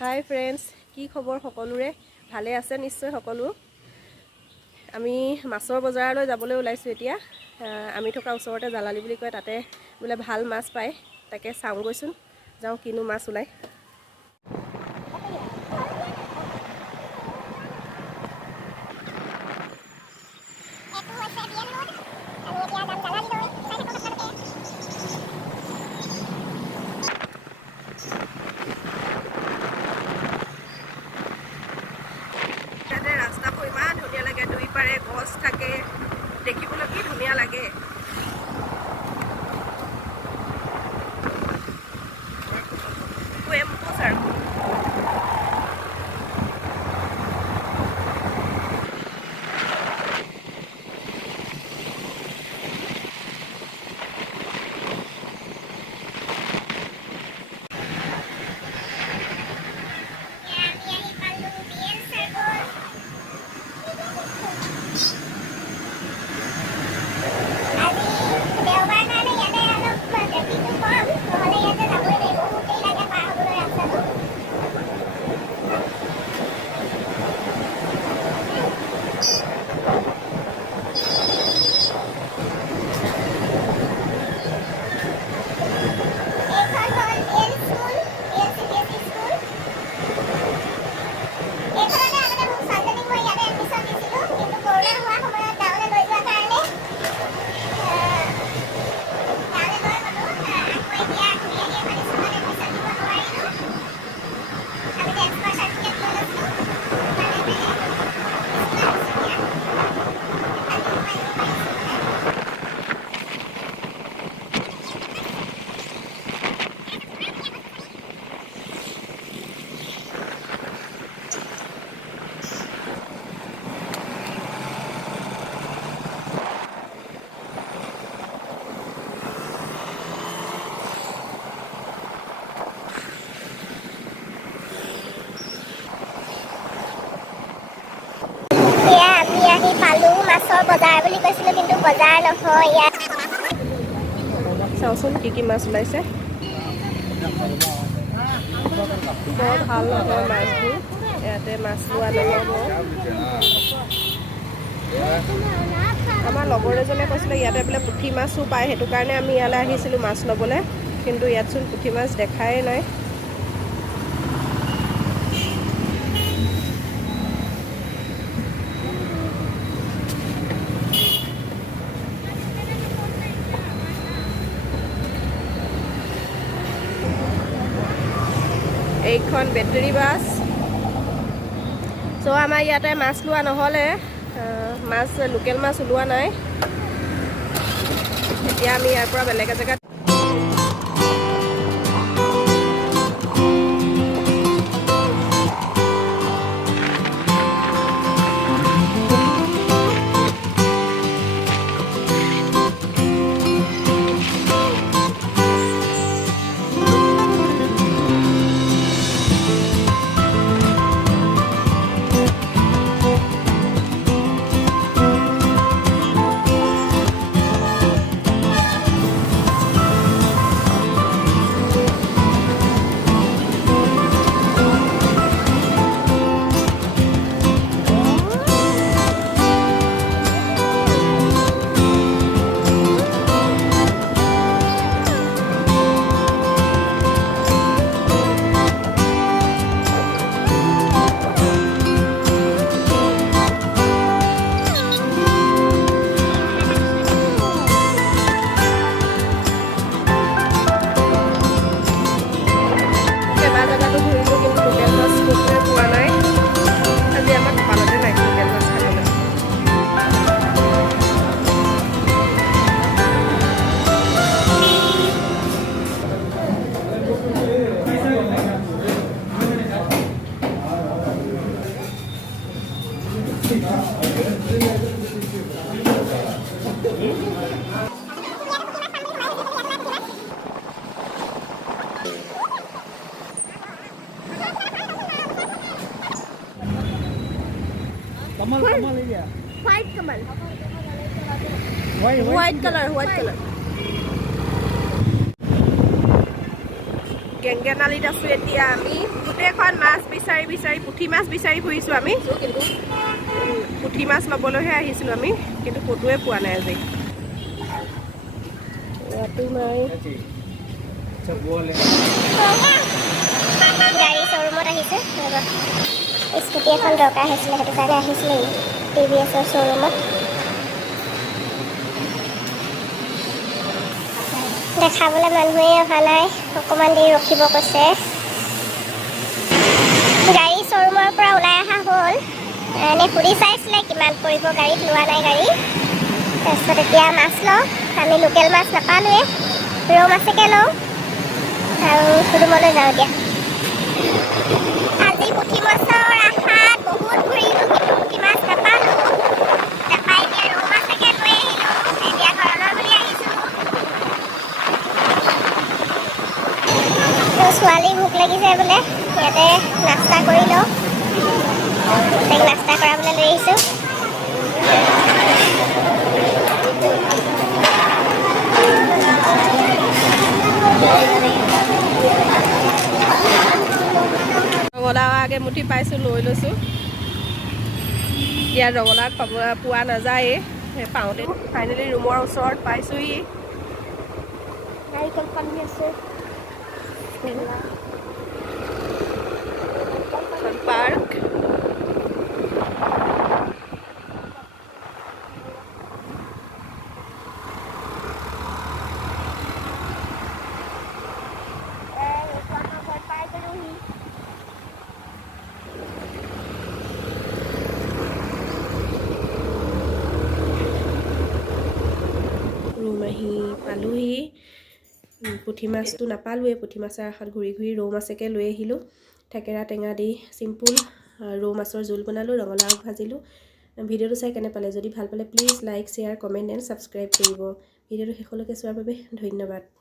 হাই friends, কি খবৰ সকলোৰে? ভালে আছে নিশ্চয় সকলো। আমি মাছৰ বজাৰলৈ যাবলৈ ওলাইছোঁ এতিয়া। আমি থকা ওচৰতে জালালি বুলি কয়, তাতে বোলে ভাল মাছ পায়। তাকে চাওঁ গৈচোন, যাওঁ কিনো মাছ ওলায়। ৰাস্তাবোৰ ইমান ধুনীয়া লাগে, দুই পাৰে গছ থাকে, দেখিবলৈ কি ধুনীয়া লাগে। মাছৰ বজাৰ বুলি কৈছিলোঁ, কিন্তু বজাৰ নহয় ইয়াত। চাওঁচোন কি মাছ ওলাইছে। বৰ ভাল নহয় মাছবোৰ, ইয়াতে মাছ লোৱা নহ'ব। আমাৰ লগৰ এজনে কৈছিলে ইয়াতে বোলে পুঠি মাছো পায়, সেইটো কাৰণে আমি ইয়ালৈ আহিছিলোঁ মাছ ল'বলৈ, কিন্তু ইয়াতচোন পুঠি মাছ দেখাই নাই। এইখন বেটেৰী বাছ। চ' আমাৰ ইয়াতে মাছ লোৱা নহ'লে, মাছ লোকেল মাছ ওলোৱা নাই। এতিয়া আমি ইয়াৰ পৰা বেলেগ এজেগাত कमल कमल है क्या? White कमल, white color. গেংগেনালিত আছোঁ এতিয়া আমি গোটেইখন মাছ বিচাৰি বিচাৰি পুঠি মাছ বিচাৰি ফুৰিছোঁ আমি কিন্তু পুঠি মাছ ল'বলৈহে আহিছিলোঁ আমি কিন্তু ক'তোৱে পোৱা নাই আজি ৰাতি মাৰি अच्छा बोले গাড়ী শ্ব'ৰুমত আহিছে স্কুটি এখন দৰকাৰ হৈছিলে সেইটো কাৰণে আহিছিলে TVSৰ শ্ব'ৰুমত দেখাবলৈ মানুহে অহা নাই অকণমান দেৰি ৰখিব কৈছে গাড়ী শ্ব'ৰুমৰ পৰা ওলাই অহা হ'ল এনে সুধি চাইছিলে কিমান পৰিব গাড়ীত লোৱা নাই গাড়ী তাৰপিছত এতিয়া মাছ লওঁ আমি লোকেল মাছ নাপালোৱে ৰৌ মাছকে লওঁ আৰু শ্ব'ৰুমলৈ যাওঁ এতিয়া আজি পুঠি মাছৰ আশাত বহুত ঘূৰিলোঁ কিন্তু পুঠি মাছ নাপালোঁ নাপাই এতিয়া ৰৌ মাছকে লৈ আহিলোঁ এতিয়া ঘৰলৈ বুলি আহিছোঁ ছোৱালী ভোক লাগিছে বোলে ইয়াতে নাস্তা কৰি লওঁ তাইক নাস্তা কৰাবলৈ লৈ আহিছোঁ ৰঙালাও আগে মুঠি পাইছোঁ লৈ লৈছোঁ এতিয়া ৰঙালাও পোৱা নাযায়েই পাওঁতে ফাইনেলি ৰুমৰ ওচৰত পাইছোঁহি নাৰিকল পানী আছে পাৰ্ক ৰুম আহি পালোহি পুঠি মাছটো নাপালোঁৱে পুঠি মাছৰ আশাত ঘূৰি ঘূৰি ৰৌ মাছকে লৈ আহিলোঁ থেকেৰা টেঙা দি চিম্পুল ৰৌ মাছৰ জোল বনালোঁ ৰঙালাও ভাজিলোঁ ভিডিঅ'টো চাই কেনে পালে যদি ভাল পালে please like share comment and subscribe কৰিব ভিডিঅ'টো শেষলৈকে চোৱাৰ বাবে ধন্যবাদ